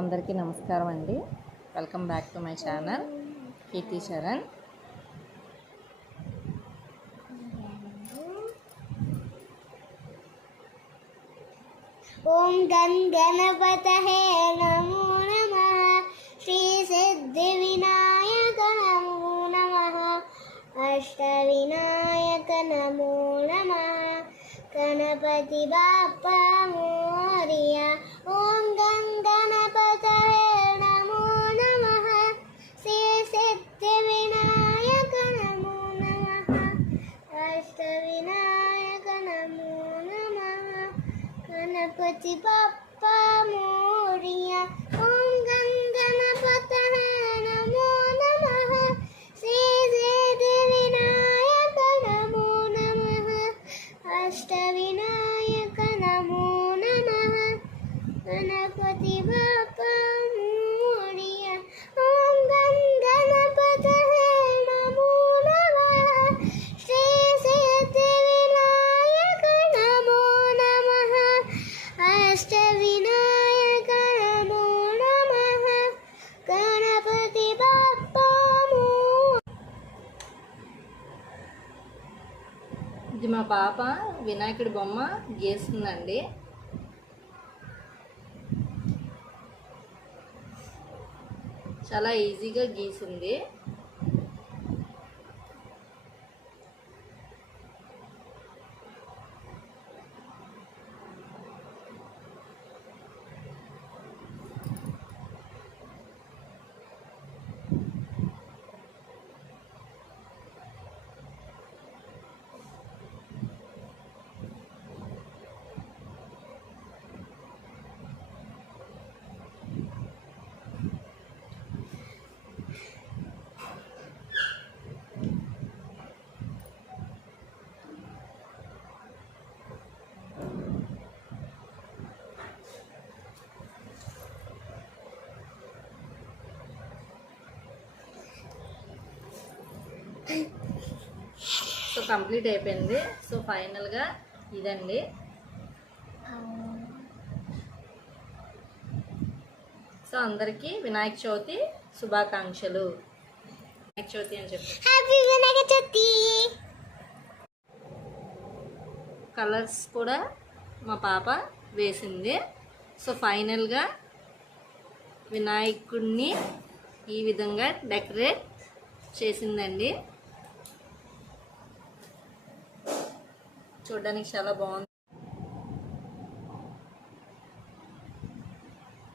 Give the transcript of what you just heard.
అందరికీ నమస్కారం అండి. Welcome back to my channel Keerthi Charan. ఓం గం గణపతయే నమో నమః. శ్రీ సిద్ధి వినాయక నమో నమః. అష్ట వినాయక నమో నమః. గణపతి బాప్పా మోరియా. ఓం గం గణపతయే నమో నమః. శ్రీ సిద్ధి వినాయక నమో నమః. అష్ట వినాయక నమో నమః. గణపతి బాప్పా మోరియా. ఓం గం గణపతయే నమో నమః. శ్రీ సిద్ధి వినాయక నమో నమః. అష్ట వినాయక నమో నమః. గణపతి బాప్పా మోరియా. ఓం గం గణపతయే నమో నమః. శ్రీ సిద్ధి వినాయక నమో నమః. అష్ట వినాయక నమో నమః. గణపతి బాప్పా ఇది మా పాప వినాయకుడి బొమ్మ గీస్తుందండి. చాలా ఈజీగా గీసింది. సో కంప్లీట్ అయిపోయింది. సో ఫైనల్గా ఇదండి. సో అందరికీ వినాయక చవితి శుభాకాంక్షలు. వినాయక చవితి అని చెప్పి హ్యాపీ వినాయక చవితి. కలర్స్ కూడా మా పాప వేసింది. సో ఫైనల్గా వినాయకుడిని ఈ విధంగా డెకరేట్ చేసిందండి. చూడడానికి చాలా బాగుంది.